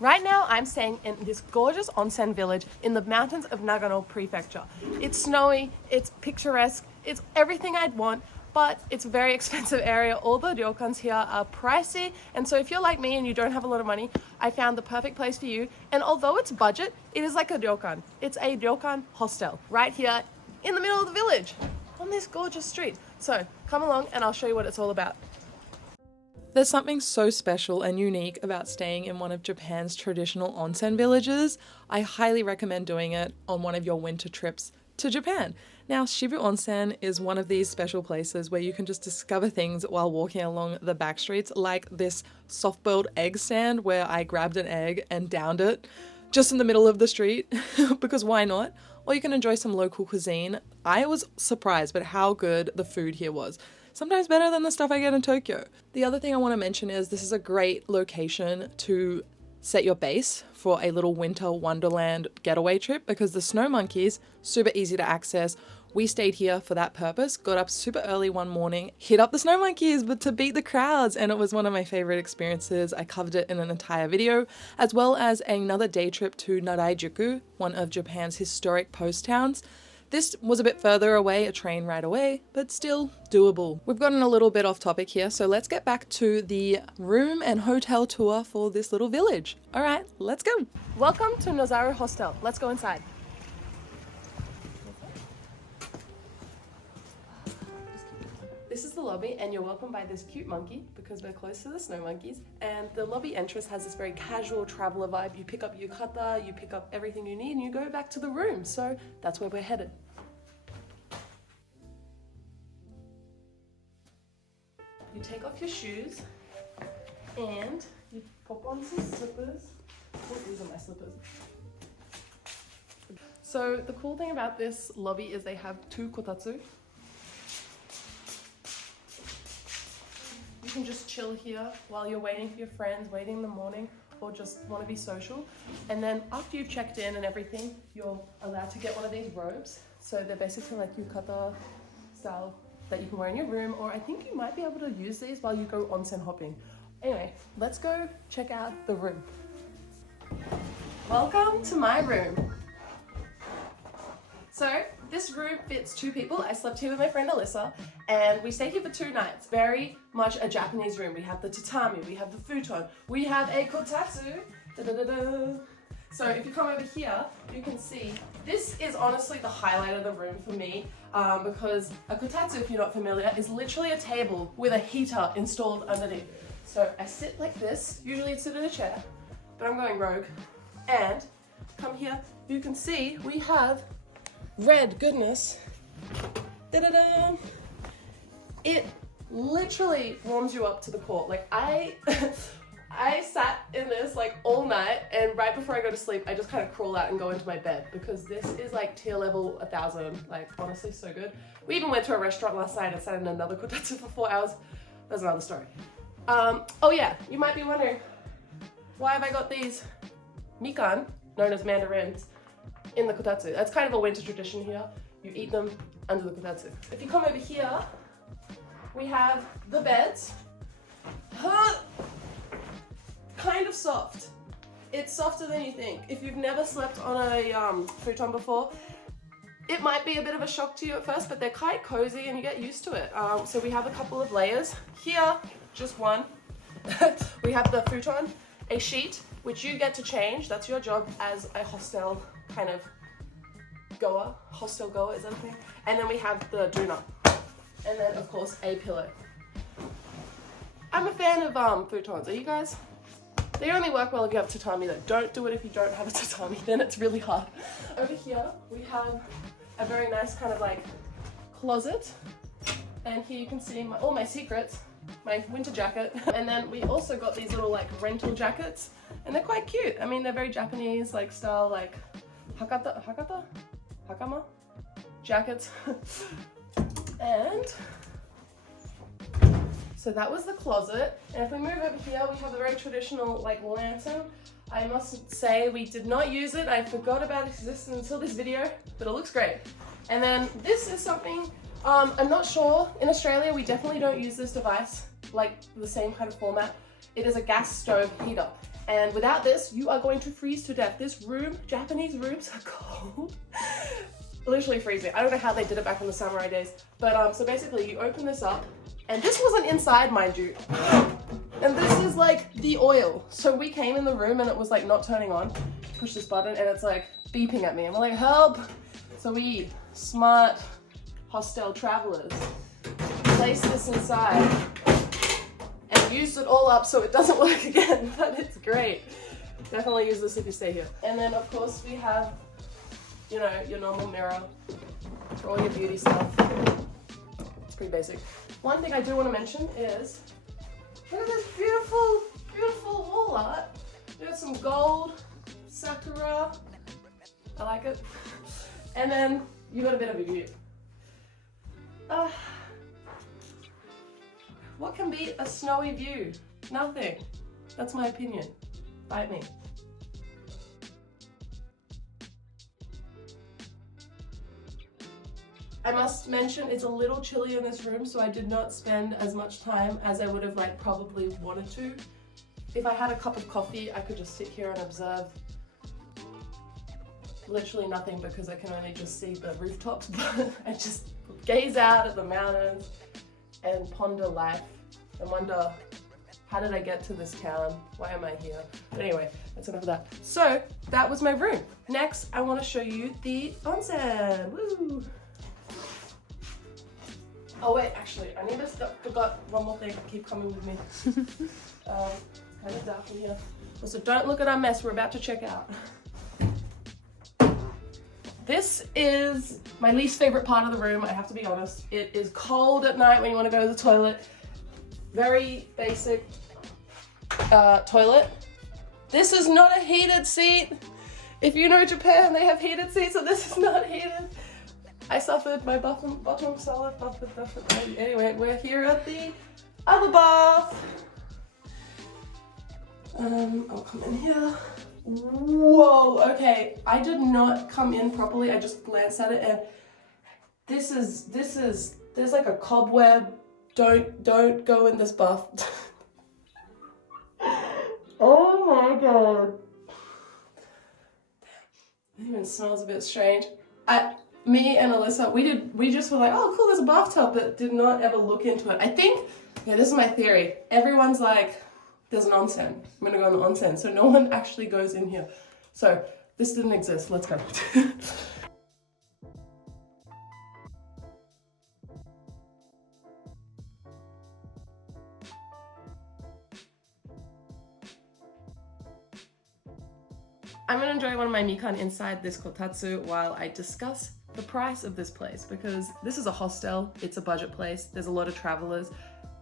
Right now I'm staying in this gorgeous onsen village in the mountains of Nagano Prefecture. It's snowy, it's picturesque, it's everything I'd want, but it's a very expensive area. All the ryokans here are pricey, and so if you're like me and you don't have a lot of money, I found the perfect place for you. And although it's budget, it is like a ryokan. It's a ryokan hostel right here in the middle of the village on this gorgeous street. So come along and I'll show you what it's all about. There's something so special and unique about staying in one of Japan's traditional onsen villages. I highly recommend doing it on one of your winter trips to Japan. Now, Shibu Onsen is one of these special places where you can just discover things while walking along the back streets, like this soft-boiled egg stand where I grabbed an egg and downed it just in the middle of the street, because why not? Or you can enjoy some local cuisine. I was surprised by how good the food here was. Sometimes better than the stuff I get in Tokyo. The other thing I want to mention is this is a great location to set your base for a little winter wonderland getaway trip because the snow monkeys, super easy to access. We stayed here for that purpose, got up super early one morning, hit up the snow monkeys but to beat the crowds, and it was one of my favorite experiences. I covered it in an entire video, as well as another day trip to Naraijuku, one of Japan's historic post towns. This was a bit further away, a train ride away, but still doable. We've gotten a little bit off topic here, so let's get back to the room and hotel tour for this little village. All right, let's go. Welcome to Nozaru Hostel. Let's go inside. This is the lobby, and you're welcomed by this cute monkey because we're close to the snow monkeys. And the lobby entrance has this very casual traveler vibe. You pick up your yukata, you pick up everything you need, and you go back to the room. So that's where we're headed. You take off your shoes and you pop on some slippers. Oh, these are my slippers. So the cool thing about this lobby is they have 2 kotatsu. You can just chill here while you're waiting for your friends, waiting in the morning, or just want to be social. And then after you've checked in and everything, you're allowed to get one of these robes. So they're basically like yukata style that you can wear in your room, or I think you might be able to use these while you go onsen hopping. Anyway, let's go check out the room. Welcome to my room. So this room fits 2 people. I slept here with my friend Alyssa, and we stayed here for 2 nights. Very much a Japanese room. We have the tatami, we have the futon, we have a kotatsu. Da-da-da-da. So if you come over here, you can see this is honestly the highlight of the room for me, because a kotatsu, if you're not familiar, is literally a table with a heater installed underneath. So I sit like this. Usually I'd sit in a chair, but I'm going rogue. And come here, you can see we have red goodness. Da-da-da. It literally warms you up to the core. Like I sat in this like all night, and right before I go to sleep, I just kind of crawl out and go into my bed because this is like tier level 1000. Like honestly, so good. We even went to a restaurant last night and sat in another kotatsu for 4 hours. That's another story. Oh yeah, you might be wondering, why have I got these mikan, known as mandarins, in the kotatsu? That's kind of a winter tradition here. You eat them under the kotatsu. If you come over here, we have the beds. Kind of soft. It's softer than you think. If you've never slept on a futon before, it might be a bit of a shock to you at first, but they're quite cozy and you get used to it. So we have a couple of layers. Here, just one. We have the futon, a sheet, which you get to change. That's your job as a hostel kind of goer. Hostel goer, is that a thing? And then we have the doona. And then, of course, a pillow. I'm a fan of futons. Are you guys? They only work well if you have tatami though. Don't do it if you don't have a tatami, then it's really hard. Over here, we have a very nice kind of like closet. And here you can see all my secrets, my winter jacket. And then we also got these little like rental jackets, and they're quite cute. I mean, they're very Japanese like style, like hakama jackets. And so that was the closet. And if we move over here, we have a very traditional like lantern. I must say we did not use it. I forgot about its existence until this video, but it looks great. And then this is something, I'm not sure, in Australia we definitely don't use this device like the same kind of format. It is a gas stove heater. And without this, you are going to freeze to death. This room, Japanese rooms are cold. Literally freezing. I don't know how they did it back in the samurai days. But so basically you open this up, and this wasn't inside, mind you. And this is like the oil. So we came in the room and it was like not turning on. Push this button and it's like beeping at me. And we're like, help! So we, smart hostel travelers, place this inside and use it all up so it doesn't work again, but it's great. Definitely use this if you stay here. And then of course we have, you know, your normal mirror for all your beauty stuff. It's pretty basic. One thing I do want to mention is, look at this beautiful, beautiful wall art. There's some gold, sakura, I like it. And then you got a bit of a view. What can beat a snowy view? Nothing. That's my opinion. Bite me. I must mention it's a little chilly in this room, so I did not spend as much time as I would have like probably wanted to. If I had a cup of coffee, I could just sit here and observe literally nothing because I can only just see the rooftops, but I just gaze out at the mountains and ponder life and wonder, how did I get to this town? Why am I here? But anyway, that's enough of that. So that was my room. Next, I want to show you the onsen. Woo! Oh wait, actually, I need to stop. Forgot one more thing. Keep coming with me. Kind of dark in here. Also, don't look at our mess. We're about to check out. This is my least favorite part of the room, I have to be honest. It is cold at night when you want to go to the toilet. Very basic toilet. This is not a heated seat. If you know Japan, they have heated seats, so this is not heated. I suffered my bottom solid. Anyway, we're here at the other bath. I'll come in here. Whoa, okay, I did not come in properly. I just glanced at it and this is, there's like a cobweb. Don't go in this bath. Oh my god. It even smells a bit strange. Me and Alyssa, we just were like, oh cool, there's a bathtub, but did not ever look into it. I think, yeah, this is my theory. Everyone's like, there's an onsen. I'm gonna go on the onsen. So no one actually goes in here. So this didn't exist. Let's go. I'm gonna enjoy one of my mikan inside this kotatsu while I discuss the price of this place, because this is a hostel, it's a budget place, there's a lot of travelers.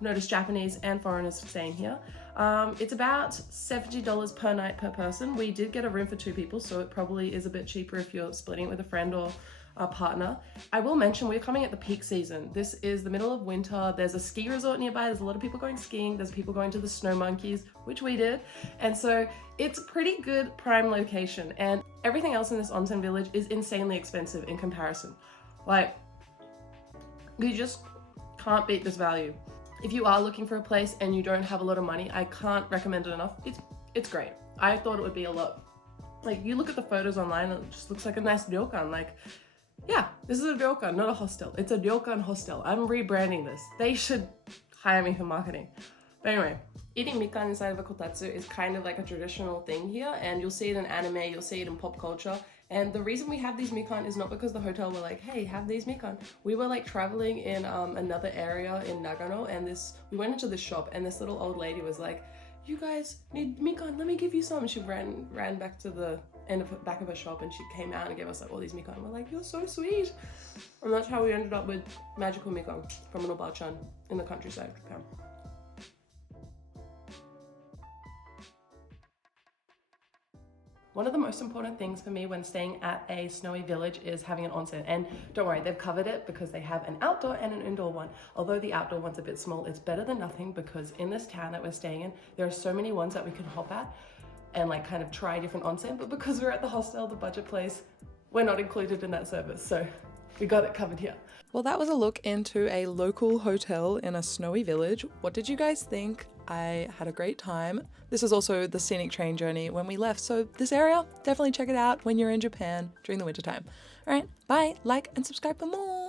Notice Japanese and foreigners staying here. It's about $70 per night per person. We did get a room for 2 people, so it probably is a bit cheaper if you're splitting it with a friend or a partner. I will mention we're coming at the peak season. This is the middle of winter. There's a ski resort nearby. There's a lot of people going skiing. There's people going to the snow monkeys, which we did. And so it's a pretty good prime location. And everything else in this onsen village is insanely expensive in comparison. Like, you just can't beat this value. If you are looking for a place and you don't have a lot of money, I can't recommend it enough. It's great. I thought it would be a lot. Like, you look at the photos online, it just looks like a nice ryokan. Like, yeah, this is a ryokan, not a hostel. It's a ryokan hostel. I'm rebranding this. They should hire me for marketing. But anyway, eating mikan inside of a kotatsu is kind of like a traditional thing here, and you'll see it in anime, you'll see it in pop culture. And the reason we have these mikan is not because the hotel were like, hey, have these mikan. We were like traveling in another area in Nagano, and we went into this shop, and this little old lady was like, you guys need mikan, let me give you some. And she ran back to the back of her shop, and she came out and gave us like all these mikan. We're like, you're so sweet. And that's how we ended up with magical mikan from an obachan in the countryside of Japan. One of the most important things for me when staying at a snowy village is having an onsen. And don't worry, they've covered it because they have an outdoor and an indoor one. Although the outdoor one's a bit small, it's better than nothing, because in this town that we're staying in, there are so many ones that we can hop at and like kind of try different onsen. But because we're at the hostel, the budget place, we're not included in that service. So we got it covered here. Well, that was a look into a local hotel in a snowy village. What did you guys think? I had a great time. This is also the scenic train journey when we left, so this area, definitely check it out when you're in Japan during the wintertime. All right, bye, like and subscribe for more.